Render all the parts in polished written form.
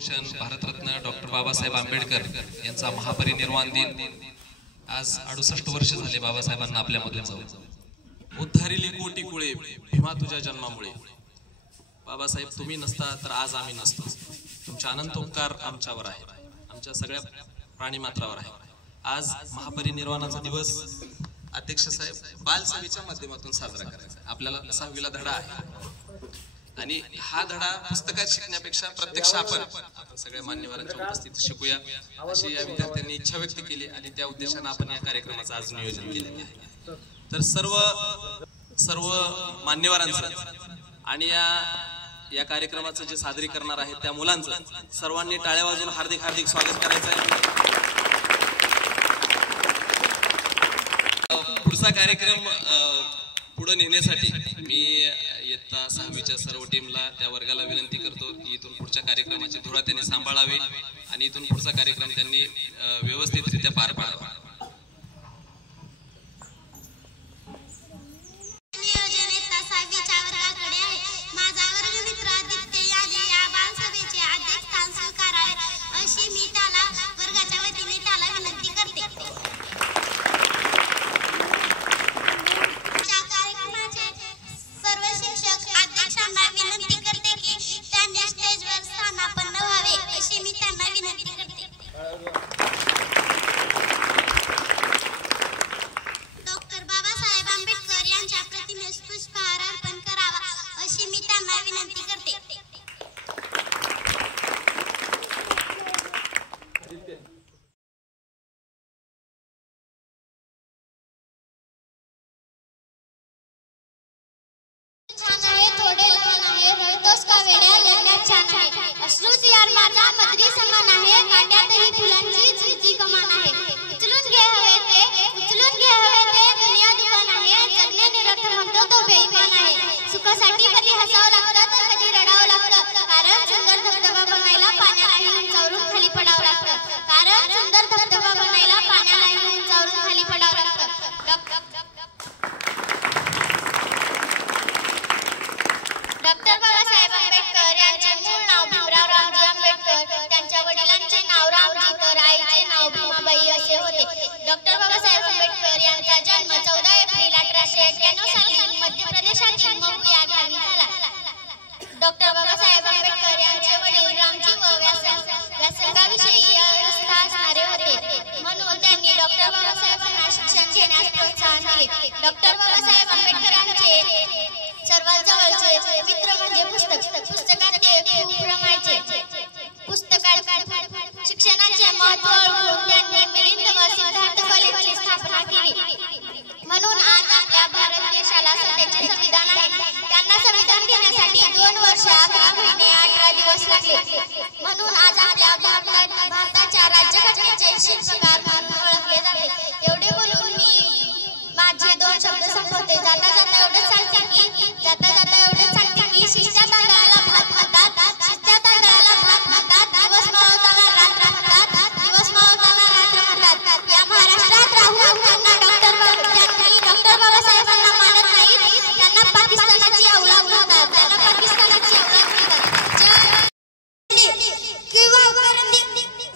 Bharat Ratna doctor Babasaheb Ambedkar यांचा महापरिनिर्वाण दिन आज 68 वर्ष झाले बाबासाहेबांना आपल्यामधून जाऊन। उद्धारिली कोटी कुळे भीमा तुझ्या जन्मामुळे। बाबासाहेब तुम्ही नसता तर आज आम्ही नसतो। तुमचे अनंत उपकार आमच्यावर आहे, आमच्या सगळ्या प्राणीमात्रावर आहे। आज महापरिनिर्वाणाचा दिवस अध्यक्ष साहेब बालसेवेच्या माध्यमातून साजरा करायचा। आपल्याला 6वीला धडा आहे आणि हा धडा पुस्तकात शिकण्यापेक्षा प्रत्यक्ष आपण सगळ्या मान्यवरांच्या उपस्थितीत शिकूया अशी या विद्यार्थ्यांनी इच्छा व्यक्त केली आणि त्या उद्देशाने आपण या कार्यक्रमाचं आज नियोजन केलेले आहे। तर सर्व मान्यवरांचं आणि या कार्यक्रमाचं जे सादरी करणार आहेत त्या मुलांचं सर्वांनी टाळ्या वाजवून हार्दिक हार्दिक स्वागत करायचं आहे। पुढचा कार्यक्रम पुढे नेण्यासाठी मी इयत्ता 6वीच्या सर्व टीमला त्या वर्गाला विनंती करतो की इथून पुढच्या कार्यक्रमाची धुरा त्यांनी सांभाळावी आणि इथून पुढचा कार्यक्रम त्यांनी व्यवस्थितरित्या पार पाडावा। डॉक्टर बाबासाहेब आंबेडकरांचे सर्वात जवळचे मित्र म्हणजे पुस्तकात ते खूप रमायचे। पुस्तकात शिक्षणाचे महत्त्व ओळखून त्यांनी मिलिंद व सिद्धार्थ कॉलेजची स्थापना केली। म्हणून आज आपल्या भारत देशाला स्वतःचे संविधान आहे। त्यांना संविधान घेण्यासाठी 2 वर्ष 11 महिने 18 दिवस लागले। म्हणून आज आपल्या भारताच्या राज्यघटनेचे शिल्पकार म्हणून ओळखले जाते। एवढे बोलून मी माझे 2 शब्द संपवते। जाता जाता एवढे सांगते की शिस्त्या तांदळाला भात म्हणतात, शिस्त्या तांदळाला भात म्हणतात, दिवस मावळताना रात्र म्हणतात, दिवस मावळताना रात्र म्हणतात। या महाराष्ट्रात राहून त्यांना डॉक्टर बाबासाहेबांना मानत नाही, त्यांना पाकिस्तानाची औलाद म्हणतात, त्यांना पाकिस्तानाची औलाद म्हणतात। किंवा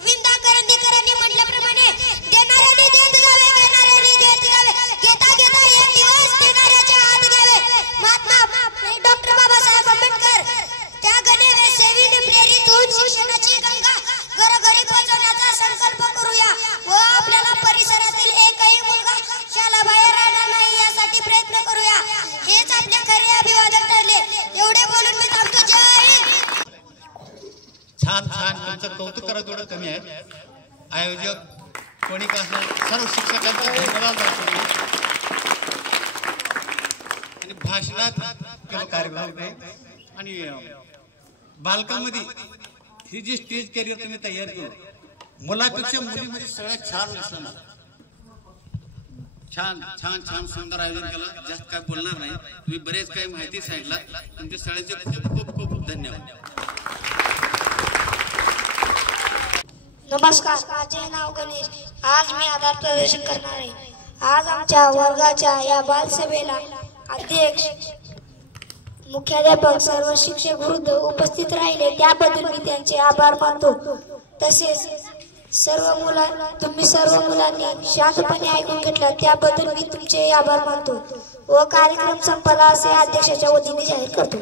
विंदा करंदीकरांनी म्हटल्याप्रमाणे देणाऱ्यांनी देत जावे, घेणाऱ्यांनी देत जावे, घेता घेता एक दिवस देणाऱ्याच्या हात घ्यावे। महात्मा डॉक्टर बाबासाहेब आंबेडकर त्या गणेश सेवेने प्रेरित होऊन शिक्षणाची गंगा घरोघरी पोहोचवण्याचा संकल्प करूया व आपल्याला परिसरातील एकही मुलगा शाळेबाहेर राहणार नाही यासाठी प्रयत्न करूया। हेच आपले खरे अभिवादन ठरले। एवढे बोलून मी थांबतो। जय हिंद। छान तुमचं कौतुक करा थोडं कमी आहे। आयोजक कोणी का सर्व शिक्षकांचा धन्यवाद दाखवतो आणि भाषणात कार्यक्रम होते आणि बालकांमध्ये ही जी स्टेज कॅरियर तुम्ही तयार केली मुलापेक्षा मुलीमध्ये सगळ्यात छान असताना छान सुंदर आयोजन केलं। जास्त काय बोलणार नाही, तुम्ही बरेच काही माहिती सांगितला। तुमच्या सगळ्यांचे खूप धन्यवाद। नमस्कार, माझे नाव गणेश। आज मी आधार प्रदर्शन करणार आहे। आज आमच्या वर्गाच्या या बालसभेला अध्यक्ष मुख्याध्यापक सर्व शिक्षक वृद्ध उपस्थित राहिले त्याबद्दल मी त्यांचे आभार मानतो। तसेच तुम्ही सर्व मुलांनी शांतपणे ऐकून घेतला त्याबद्दल मी तुमचे आभार मानतो व कार्यक्रम संपला असे अध्यक्षाच्या वतीने जाहीर करतो।